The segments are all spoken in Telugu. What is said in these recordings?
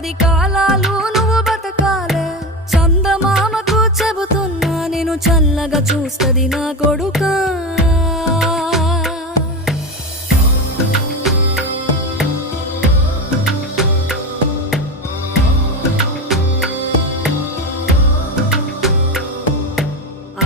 పది కాలాలు నువ్వు బతకాలే. చందమామకు చెబుతున్నా నేను చల్లగా చూస్తది నా కొడుకా.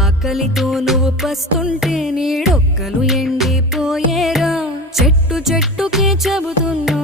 ఆకలితో నువ్వు పస్తుంటే నీడొక్కలు ఎండిపోయేరా. చెట్టు చెట్టుకే చెబుతున్నా